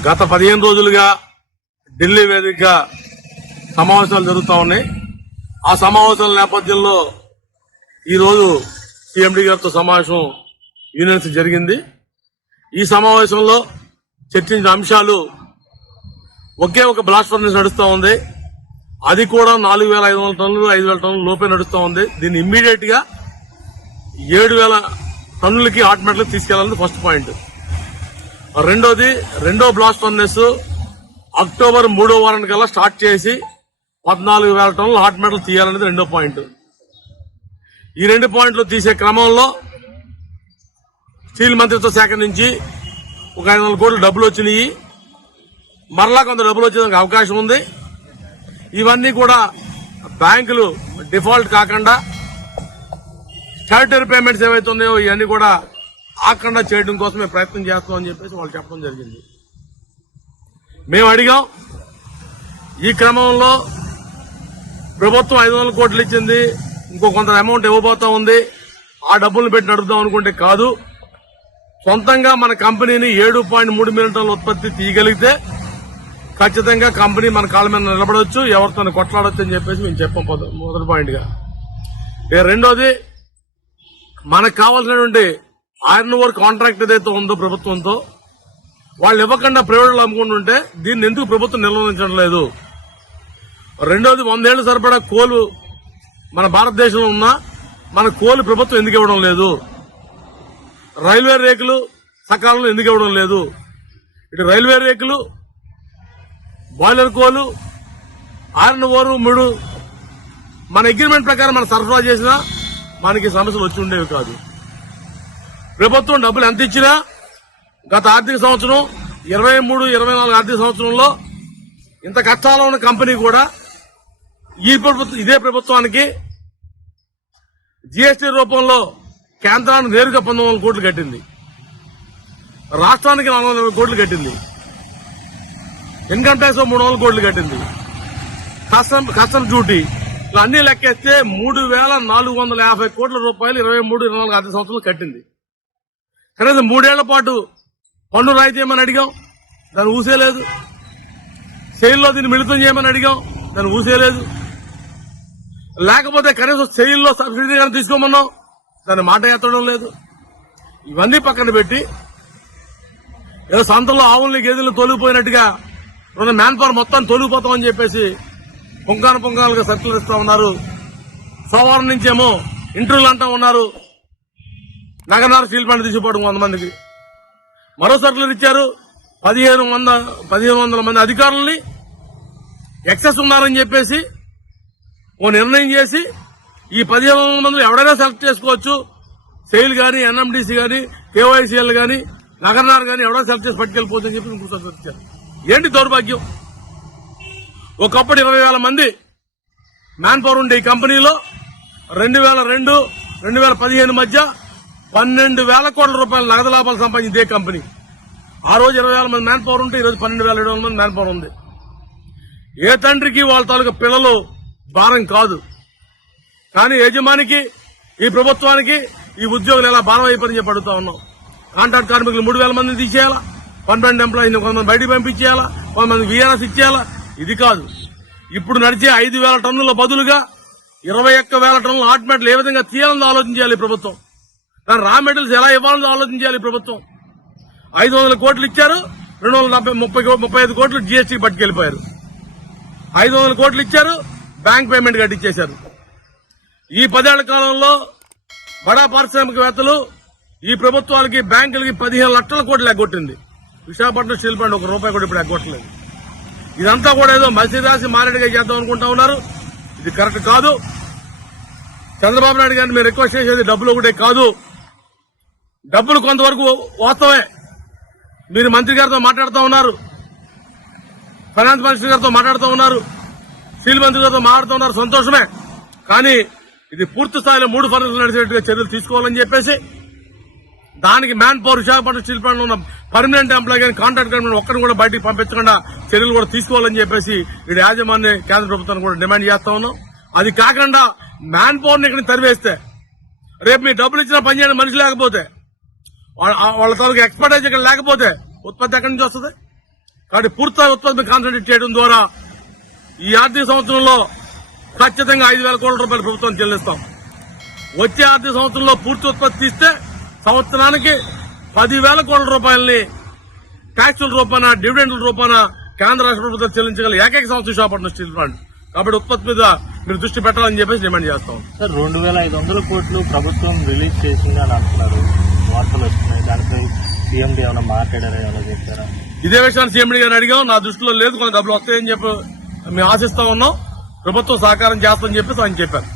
గత పదిహేను రోజులుగా ఢిల్లీ వేదికగా సమావేశాలు జరుగుతూ ఉన్నాయి. ఆ సమావేశాల నేపథ్యంలో ఈరోజు సిఎండి గారితో సమావేశం యూనియన్స్ జరిగింది. ఈ సమావేశంలో చర్చించిన అంశాలు ఒకే ఒక బ్లాస్ట్ ఫర్నెస్ నడుస్తూ ఉంది. అది కూడా నాలుగు వేల ఐదు వందల టన్నులు ఐదు వేల టన్నులు లోపే నడుస్తూ ఉంది. దీన్ని ఇమ్మీడియట్గా ఏడు వేల టన్నులకి హాట్ మెటల్ తీసుకెళ్ళాలని ఫస్ట్ పాయింట్ రెండోది రెండో బ్లాస్ట్ ఫర్నెస్ అక్టోబర్ మూడో వారం కల్లా స్టార్ట్ చేసి పద్నాలుగు వేల టన్నులు హాట్ మెటల్ తీయాలనేది రెండో పాయింట్ ఈ రెండు పాయింట్లు తీసే క్రమంలో స్టీల్ మంత్రిత్వ శాఖ నుంచి ఒక ఐదు వందల కోట్లు డబ్బులు వచ్చినాయి. మరలా కొంత డబ్బులు వచ్చేదానికి అవకాశం ఉంది. ఇవన్నీ కూడా బ్యాంకులు డిఫాల్ట్ కాకుండా టెరిటరీ పేమెంట్స్ ఏవైతే ఉన్నాయో ఇవన్నీ కూడా ఆకుండా చేయడం కోసం మేము ప్రయత్నం చేస్తామని చెప్పేసి వాళ్ళు చెప్పడం జరిగింది. మేము అడిగాం ఈ క్రమంలో ప్రభుత్వం ఐదు వందల కోట్లు ఇచ్చింది ఇంకో కొంత అమౌంట్ ఇవ్వబోతా ఉంది ఆ డబ్బులు పెట్టి నడుపుదాం అనుకుంటే కాదు. సొంతంగా మన కంపెనీని ఏడు పాయింట్ మూడు మిలియన్ టన్నుల ఉత్పత్తి తీయగలిగితే ఖచ్చితంగా కంపెనీ మన కాళ్ళ మీద నిలబడవచ్చు ఎవరితో కొట్లాడొచ్చు అని చెప్పేసి మేము చెప్పాం మొదటి పాయింట్గా. రెండోది మనకు కావాల్సినటువంటి ఐరన్ ఓర్ కాంట్రాక్ట్ ఏదైతే ఉందో ప్రభుత్వంతో వాళ్ళు ఇవ్వకుండా ప్రైవేట్లు అమ్ముకుంటుంటే దీన్ని ఎందుకు ప్రభుత్వం నిర్వహించడం లేదు? రెండోది వందేళ్ళు సరిపడా కోలు మన భారతదేశంలో ఉన్న మన కోలు ప్రభుత్వం ఎందుకు ఇవ్వడం లేదు? రైల్వే రేకులు సకాలంలో ఎందుకు ఇవ్వడం లేదు? ఇటు రైల్వే రేకులు బాయిలర్ కోలు ఆరన్ ఓరు మూడు మన అగ్రిమెంట్ ప్రకారం మనం సరఫరా చేసినా మనకి సమస్యలు వచ్చి ఉండేవి కాదు. ప్రభుత్వం డబ్బులు ఎంత ఇచ్చినా గత ఆర్థిక సంవత్సరం ఇరవై మూడు ఇరవై నాలుగు ఆర్థిక సంవత్సరంలో ఇంత కష్టాల్లో ఉన్న కంపెనీ కూడా ఈ ప్రభుత్వం ఇదే ప్రభుత్వానికి జీఎస్టీ రూపంలో కేంద్రానికి నేరుగా పంతొమ్మిది వందల కోట్లు కట్టింది. రాష్ట్రానికి నాలుగు వందల కోట్లు కట్టింది. ఇన్కమ్ ట్యాక్స్ మూడు వందల కోట్లు కట్టింది. కస్టమ్ కస్టమ్ డ్యూటీ ఇలా అన్ని లెక్కేస్తే మూడు వేల నాలుగు వందల యాభై కోట్ల రూపాయలు ఇరవై మూడు ఇరవై నాలుగు ఆర్థిక సంవత్సరాలు కట్టింది. కనీసం మూడేళ్ళ పాటు పన్ను రాయితీ చేయమని అడిగాం? దాన్ని ఊసేయలేదు శైలిలో దీన్ని మిళితం చేయమని అడిగాం. దాన్ని ఊసేయలేదు లేకపోతే కనీసం సెయిల్లో సబ్సిడీ కానీ తీసుకోమన్నాం. దాన్ని మాట ఎత్తడం లేదు. ఇవన్నీ పక్కన పెట్టి ఏదో సంతలో ఆవుల్ని గేదెలు తొలిగిపోయినట్టుగా రెండు మ్యాన్ పవర్ మొత్తం తొలిగిపోతామని చెప్పేసి పొంగాను పొంగాలుగా సర్కులు ఇస్తా ఉన్నారు. సోమవారం నుంచేమో ఇంటర్వ్యూలు అంటా ఉన్నారు. నగరనార స్టీల్ ప్లాంట్ తీసిపోవడం కొంతమందికి మరో సర్కులర్ ఇచ్చారు పదిహేను వంద పదిహేను వందల మంది అధికారుల్ని ఎక్సెస్ ఉన్నారని చెప్పేసి ఓ నిర్ణయం చేసి ఈ పదిహేను వందల మందిలో ఎవడైనా సెలెక్ట్ చేసుకోవచ్చు. సెయిల్ కానీ ఎన్ఎండిసి కానీ కేవైసీఎల్ కానీ నగరనార్ కానీ ఎవడో సెలెక్ట్ చేసి పట్టుకెళ్ళిపోవచ్చు అని చెప్పి ఇంకో సర్కులర్ ఇచ్చారు. ఏంటి దౌర్భాగ్యం? ఒకప్పుడు ఇరవై వేల మంది మ్యాన్ పవర్ ఉండే ఈ కంపెనీలో రెండు వేల రెండు రెండు వేల పదిహేను మధ్య పన్నెండు వేల కోట్ల రూపాయల నగదు లాభాలు సంపాదించింది ఏ కంపెనీ. ఆ రోజు ఇరవై వేల మంది మ్యాన్ పవర్ ఉంటే ఈ రోజు పన్నెండు వేల ఏడు వందల మంది మ్యాన్ పవర్ ఉంది. ఏ తండ్రికి వాళ్ళ తాలూకా పిల్లలు భారం కాదు. కానీ యజమానికి ఈ ప్రభుత్వానికి ఈ ఉద్యోగులు ఎలా భారం అయిపోయిందని చెప్పి అడుగుతా ఉన్నాం. కాంట్రాక్ట్ కార్మికులు మూడు వేల మంది తీసేయాలా? పర్మనెంట్ ఎంప్లాయీని కొంతమంది బయటికి పంపించేయాలా? కొంతమంది వీఆర్ఎస్ ఇచ్చేయాలా? ఇది కాదు. ఇప్పుడు నడిచే ఐదు వేల టన్నుల బదులుగా ఇరవై ఒక్క వేల టన్నుల ఆటోమేటలు ఏ విధంగా తీయాలని ఆలోచించాలి ఈ ప్రభుత్వం. దాని రా మెటీరియల్స్ ఎలా ఇవ్వాలని ఆలోచించాలి ప్రభుత్వం. ఐదు వందల కోట్లు ఇచ్చారు రెండు వందల డెబ్బై ముప్పై ముప్పై ఐదు కోట్లు జీఎస్టీ పట్టుకెళ్ళిపోయారు. ఐదు వందల కోట్లు ఇచ్చారు బ్యాంక్ పేమెంట్ కట్టించేశారు ఈ పదేళ్ళ కాలంలో బడా పారిశ్రామికవేత్తలు ఈ ప్రభుత్వాలకి బ్యాంకులకి పదిహేను లక్షల కోట్లు ఎగ్గొట్టింది. విశాఖపట్నం స్టీల్ ప్లాంట్ ఒక రూపాయి కూడా ఇప్పుడు ఎగ్గొట్టలేదు. ఇదంతా కూడా ఏదో మసీదాసి మారేడుగా చేద్దాం అనుకుంటా ఉన్నారు. ఇది కరెక్ట్ కాదు. చంద్రబాబు నాయుడు గారిని మీరు రిక్వెస్ట్ చేసేది డబ్బులు ఒకటే కాదు. డబ్బులు కొంతవరకు వాస్తవే మీరు మంత్రి గారితో మాట్లాడుతూ ఉన్నారు. ఫైనాన్స్ మినిస్టర్ గారితో మాట్లాడుతూ ఉన్నారు. స్టీల్ మంత్రి గారితో మాట్లాడుతూ ఉన్నారు. సంతోషమే. కానీ ఇది పూర్తి స్థాయిలో మూడు ఫర్నిచర్ నడిచేట్టుగా చర్యలు తీసుకోవాలని చెప్పేసి దానికి man power Visakhapatnam steel plant ఉన్న పర్మనెంట్ ఎంప్లాయ్ కానీ కాంట్రాక్ట్ కానీ ఒక్కరిని కూడా బయటికి పంపించకుండా చర్యలు కూడా తీసుకోవాలని చెప్పేసి ఇక్కడ యాజమాన్య కేంద్ర ప్రభుత్వాన్ని కూడా డిమాండ్ చేస్తా ఉన్నాం. అది కాకుండా మ్యాన్ పవర్ని ఇక్కడ తరివేస్తే రేపు మీ డబ్బులు ఇచ్చిన పని మనిషి లేకపోతే వాళ్ళ వాళ్ళ తాలూకు ఎక్స్పర్టైజ్ ఇక్కడ లేకపోతే ఉత్పత్తి ఎక్కడి నుంచి వస్తుంది? కాబట్టి పూర్తిగా ఉత్పత్తిని కాన్సన్ట్రేట్ చేయడం ద్వారా ఈ ఆర్థిక సంవత్సరంలో ఖచ్చితంగా ఐదు వేల కోట్ల రూపాయలు ప్రభుత్వం చెల్లిస్తాం. వచ్చే ఆర్థిక సంవత్సరంలో పూర్తి ఉత్పత్తి తీస్తే సంవత్సరానికి పదివేల కోట్ల రూపాయలని ట్యాక్సుల రూపాన డివిడెండ్ల రూపాన కేంద్ర రాష్ట్ర ప్రభుత్వం చెల్లించగల ఏకైక సంవత్సరం విశాఖపట్నం స్టీల్ ప్లాంట్. కాబట్టి ఉత్పత్తి మీద మీరు దృష్టి పెట్టాలని చెప్పేసి డిమాండ్ చేస్తాం. సార్ రెండు వేల ఐదు వందల కోట్లు ప్రభుత్వం రిలీజ్ చేసింది అని అంటున్నారు. వార్తలు వస్తున్నాయి. దానిపై సీఎం ఏమైనా మాట్లాడారా? ఏమైనా చెప్పారా? ఇదే విషయాన్ని సీఎండీ గారిని అడిగాం. నా దృష్టిలో లేదు. కొన్ని డబ్బులు వస్తాయని చెప్పి మేము ఆశిస్తా ఉన్నాం. ప్రభుత్వం సహకారం చేస్తామని చెప్పేసి ఆయన చెప్పారు.